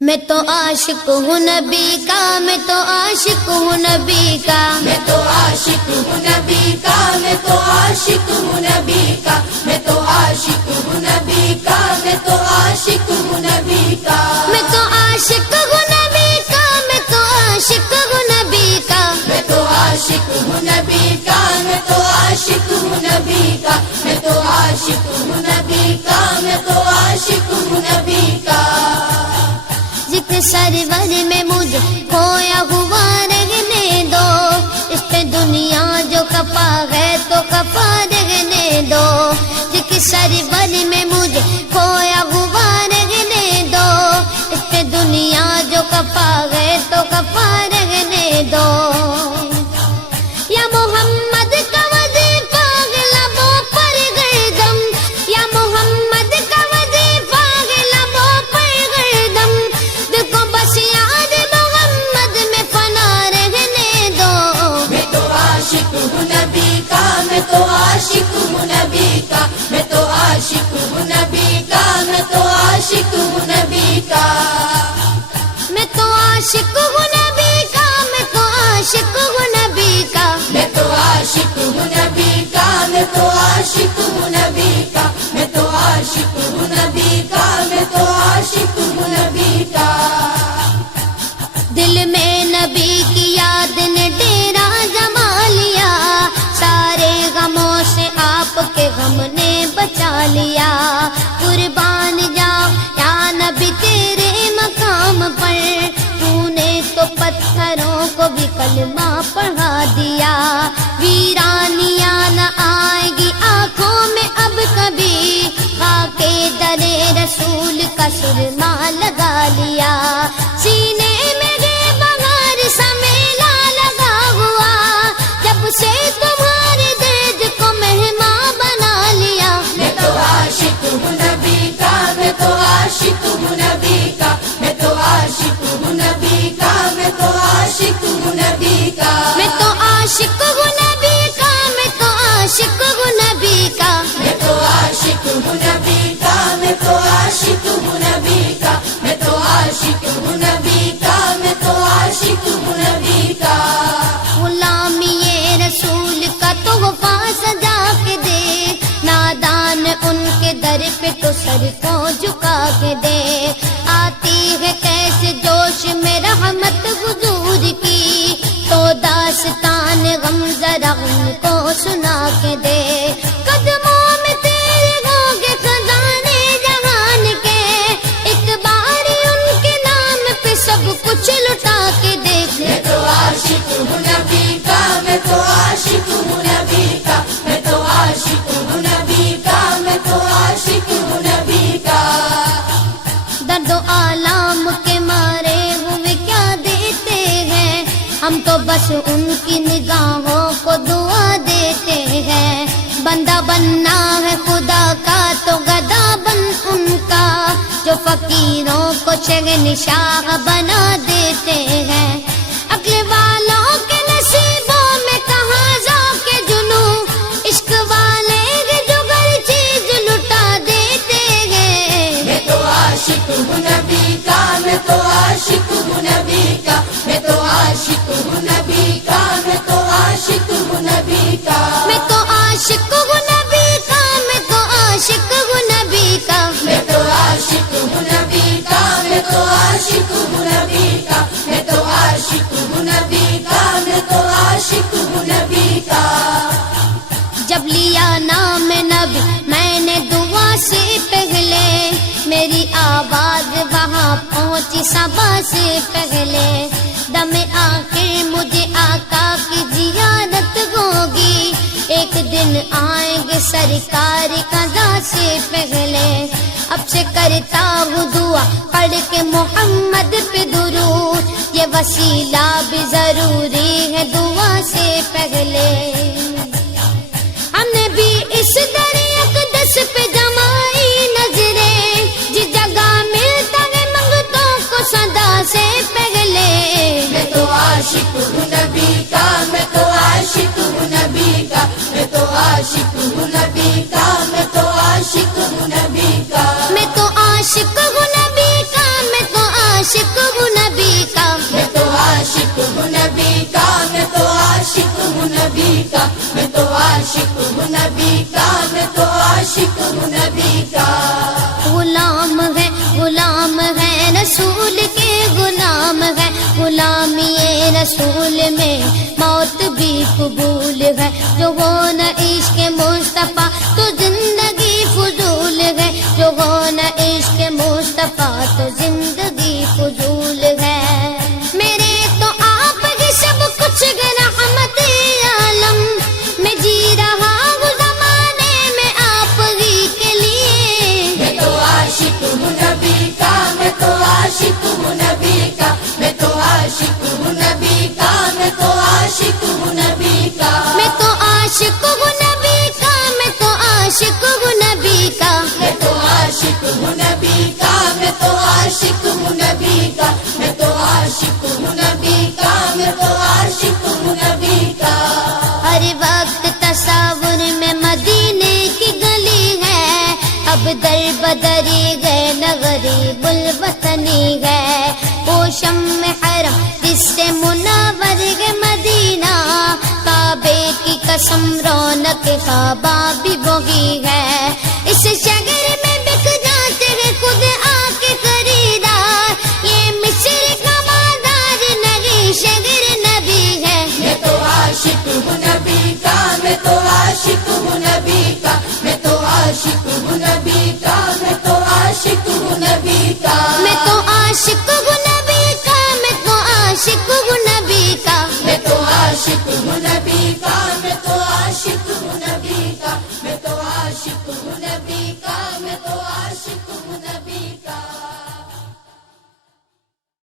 میں تو عاشق ہوں نبی کا، میں تو عاشق ہوں نبی کا، میں تو عاشق ہوں نبی کا، میں تو عاشق ہوں نبی کا، میں تو عاشق ہوں نبی کا، میں تو عاشق ہوں نبی کا، میں تو عاشق ہوں نبی کا، میں تو عاشق ہوں نبی کا، میں تو عاشق ہوں نبی کا، میں تو عاشق ہوں نبی کا، میں تو عاشق ہوں نبی کا، میں تو عاشق ہوں نبی کا، ذکر سرور میں مجھے کھویا ہوا رہنے دو، اس پہ دنیا جو کفا ہے تو کفا رہنے دو، ذکر سرور میں مجھے کھویا ہوا رہنے دو، اس پہ دنیا جو کفا ہے تو کفا رہنے دو، یا محمد کا وظیفہ لبوں پر گردم، یا محمد کا وظیفہ لبوں پر گردم، دیکھو بس یاد محمد میں فنا رہنے دو، میں تو عاشق ہوں نبی کا، میں تو عاشق ہوں نبی کا، میں تو عاشق ہوں نبی کا، میں تو عاشق ہوں نبی کا، میں تو عاشق ہوں نبی کا، میں تو عاشق ہوں نبی کا، میں تو عاشق ہوں نبی کا، میں تو عاشق ہوں نبی کا، میں تو عاشق ہوں نبی کا، میں تو عاشق ہوں نبی کا، دل میں نبی کی یاد نے ڈیرا جما لیا، سارے غموں سے آپ کے غم نے بچا لیا، قربان جاؤ یا نبی تیرے مقام پر، تو نے تو پتھروں کو بھی کلمہ پڑھا دیا، ویرانیاں نہ آئے گی آنکھوں میں اب کبھی، خاکے در رسول کا سرما لگا لیا، سینے میں سے تمہارے درد کو مہمان بنا لیا، میں تو عاشق ہوں نبی کا، میں تو عاشق ہوں نبی کا، میں تو عاشق ہوں نبی کا، میں تو عاشق ہوں نبی کا، میں تو عاشق ہوں نبی کا، میں تو عاشق ہوں نبی کا، میں تو عاشق ہوں نبی کا، میں تو عاشق ہوں نبی کا، میں تو عاشق ہوں نبی کا، میں تو عاشق ہوں نبی کا، غلامی رسول کا تحفہ سجا کے دے، نادان ان کے در پہ تو سر کو جھکا کے دے، آتی ہے کیسے جوش میں رحمت حضور کی، تو داستان غم ذرا ان کو سنا کے دے، قدموں میں تیرے ہوں گے خزانے جہان کے، ایک بار ان کے نام پہ سب کچھ لٹا کے دیکھ، میں تو عاشق ہوں نبی کا، میں تو عاشق ہوں نبی کا، میں تو عاشق ہوں نبی کا، میں تو عاشق ہوں نبی کا، درد و آلام کے مارے ہوئے کیا دیتے ہیں، ہم تو بس ان کی نگاہوں کو دعا دیتے ہیں، بندہ بننا ہے خدا کا تو گدا بن ان کا، جو فقیروں کو شہنشاہ بنا دیتے ہیں، عقل والوں کے نصیبوں میں کہاں ذوق جنوں، عشق والے جو ہر چیز لٹا دیتے ہیں، میں تو عاشق ہوں نبی کا، میں تو عاشق ہوں نبی کا، میں تو عاشق ہوں نبی کا، میں تو عاشق ہوں نبی کا، میں تو عاشق ہوں نبی کا، میں تو عاشق ہوں نبی کا، میں تو عاشق ہوں نبی کا، میں تو عاشق ہوں نبی کا، میں تو عاشق ہوں نبی کا، میں تو عاشق ہوں نبی کا، جب لیا نام نبی میں نے دعا سے پہلے، میری آواز وہاں پہنچی صبا سے پہلے، دم آخر مجھے آقا کی زیارت ہوگی، ایک دن آئیں گے سرکار قضا سے پہلے، اب سے کرتا ہوں دعا پڑھ کے محمد پہ درود، یہ وسیلہ بھی ضروری ہے دعا سے پہلے، ہم نے بھی اس در اقدس پہ جمائی نظریں، جس جگہ ملتا ہے منگتوں کو صدا سے پہلے، میں تو عاشق ہوں نبی کا، میں تو عاشق ہوں نبی کا، میں تو عاشق ہوں نبی کا، میں تو عاشق ہوں نبی کا، میں تو عاشق ہوں نبی کا، میں تو عاشق عاشق ہوں نبی کا، میں تو عاشق ہوں نبی کا۔ غلام ہے رسول کے غلام ہے، غلامی رسول میں موت بھی قبول ہے، جو ہو نہ عشق مصطفیٰ تو زندگی فضول ہے، جو ہو نہ عشق مصطفیٰ تو زندگی فضول ہے۔ میرے تو آپ کی سب کچھ رحمت عالم میں جی رہا ہوں زمانے میں آپ ہی کے لیے۔ میں تو عاشق ہوں نبی کا، میں تو عاشق ہوں نبی کا، میں تو عاشق ہوں نبی کا، میں تو عاشق ہوں نبی کا۔ میں تو عاشق ہوں نبی کا، میں تو عاشق ہوں نبی کا۔ میں تو عاشق ہوں نبی کا، میں تو عاشق ہوں نبی کا، میں تو عاشق ہوں نبی کا، میں تو عاشق ہوں نبی کا۔ ہر وقت تصور میں مدینے کی گلی ہے، اب در بدری گئے نہ غریب الوطنی ہے، وہ شمع حرم جس سے منور ہے مدینہ، کعبے کی قسم رونق کعبہ بھی وہی ہے، اس شہر میں بک جاتے ہیں خود آ کے خریدار، یہ مصر کا بازار نہیں شہر نبی ہے۔ میں تو عاشق ہوں نبی کا، میں تو عاشق ہوں نبی کا، میں تو عاشق ہوں نبی کا، میں تو عاشق ہوں نبی کا۔ میں تو